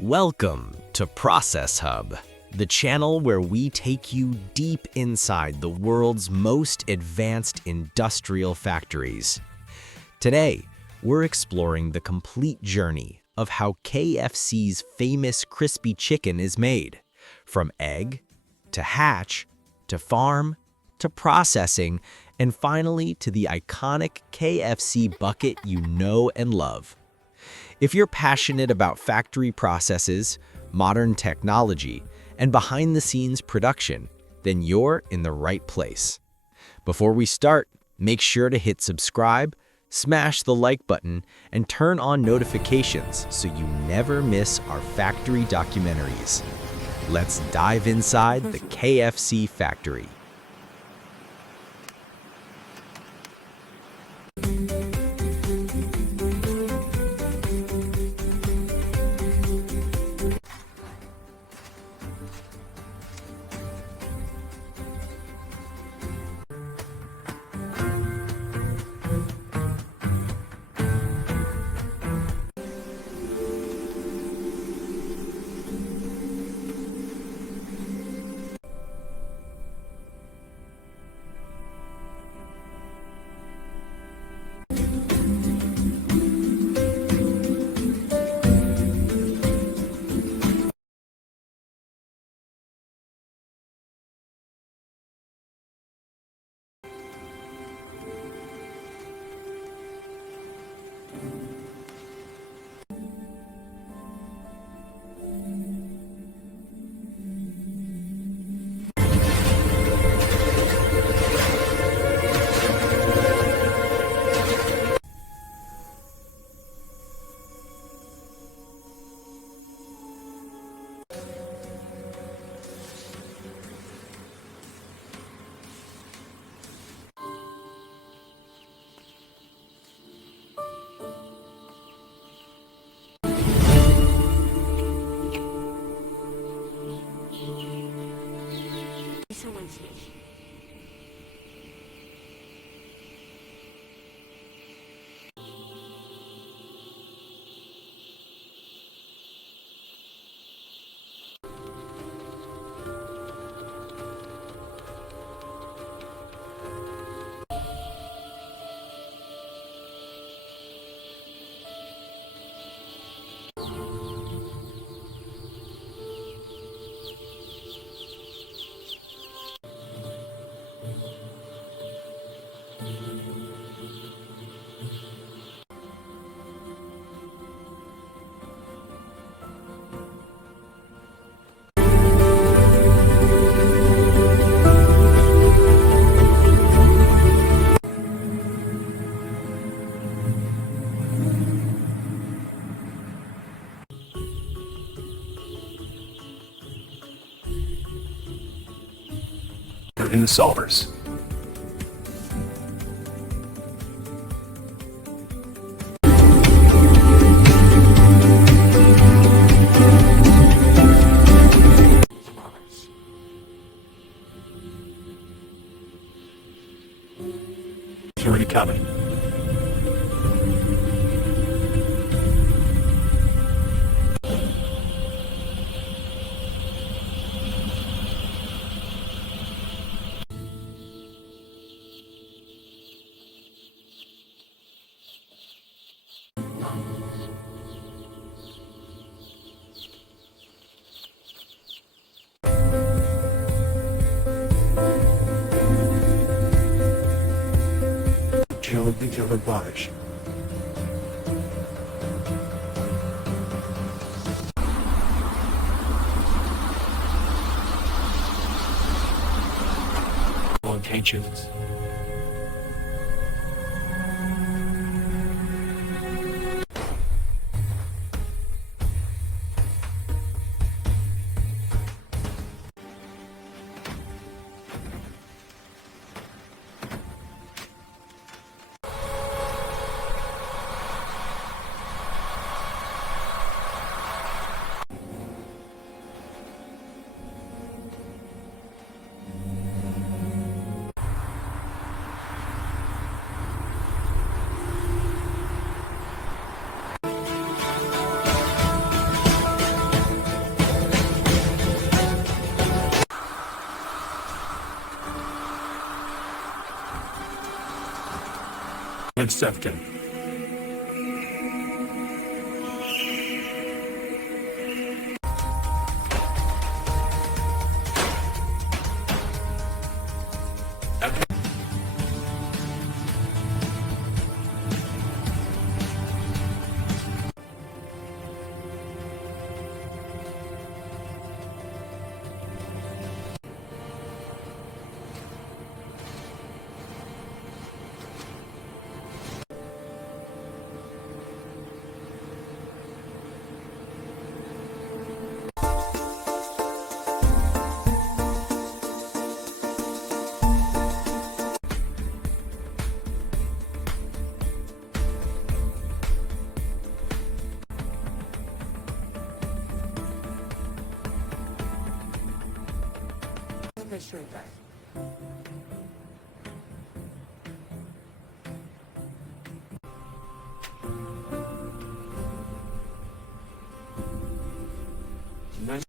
Welcome to Process Hub, the channel where we take you deep inside the world's most advanced industrial factories. Today, we're exploring the complete journey of how KFC's famous crispy chicken is made, from egg to hatch to farm to processing, and finally to the iconic KFC bucket you know and love. If you're passionate about factory processes, modern technology, and behind-the-scenes production, then you're in the right place. Before we start, make sure to hit subscribe, smash the like button, and turn on notifications so you never miss our factory documentaries. Let's dive inside the KFC factory. In the solvers. It's already coming. Killer Bunch. Intentions. Sefton. Straight back. Nice.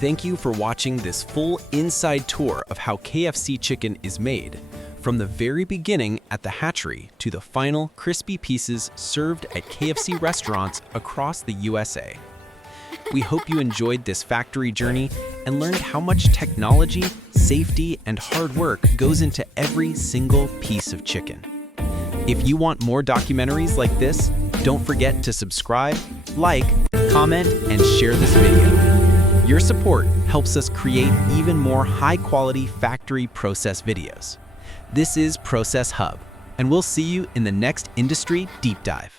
Thank you for watching this full inside tour of how KFC chicken is made, from the very beginning at the hatchery to the final crispy pieces served at KFC restaurants across the USA. We hope you enjoyed this factory journey and learned how much technology, safety, and hard work goes into every single piece of chicken. If you want more documentaries like this, don't forget to subscribe, like, comment, and share this video. Your support helps us create even more high-quality factory process videos. This is Process Hub, and we'll see you in the next industry deep dive.